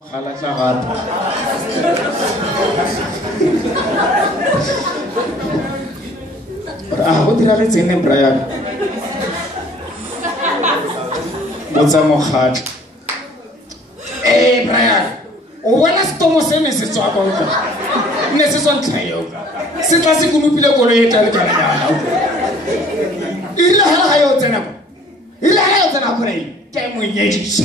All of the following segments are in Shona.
Bakgatla. Go diragetseng ne Brian? Botsa mokgatlo. Brian, o bona setomo se ne se tswa ka go. Ne se tswa ntlhayo. Se tla se kunupile koloi e tla le kana yana. Ile ha yo tsena ko. Ile ha yo tsena ko re. Ke mo nyedisa.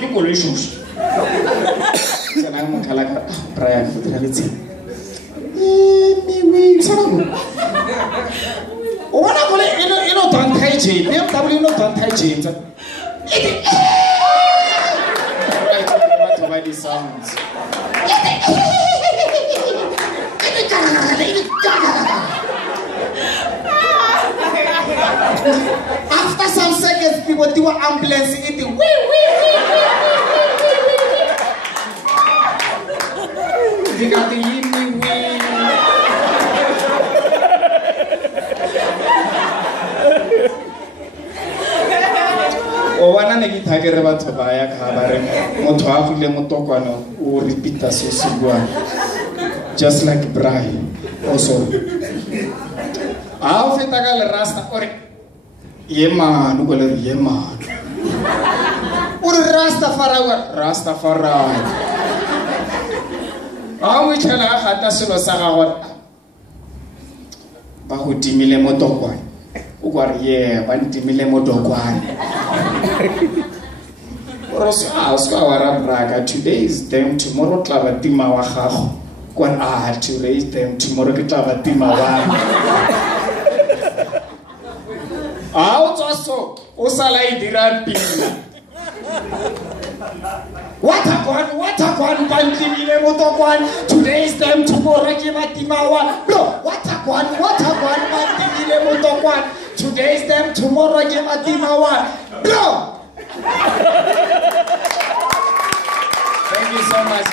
Ke koloi shush. Tsena mo kalaka Brian go diragetseng. Ona kole ino tantai chain, BMW ino tantai chain. What these sounds? After some seconds, people do an ambulance. They got the evening wee. O wana ne ke thakere batho ba ya ka ba re motho a file motokwana o repeata se se bua just like Brian also a feta ka le rasta ore ye manu go le ye manu ore rastafari a mo tshela gata selo sa gago ba go timile motokwana o kwa re ye ba ntimile motokwana. Today is them, tomorrow Clavatima Wahaho. When I had to raise them, tomorrow Clavatima Wah. Out also, Osalai Diran Pina. What a one, Pantimile Motokwan. Today is them, tomorrow Kivatima Wah. No, what a one, Pantimile Motokwan. Today is them, tomorrow Kivatima Wah. No! Thank you so much.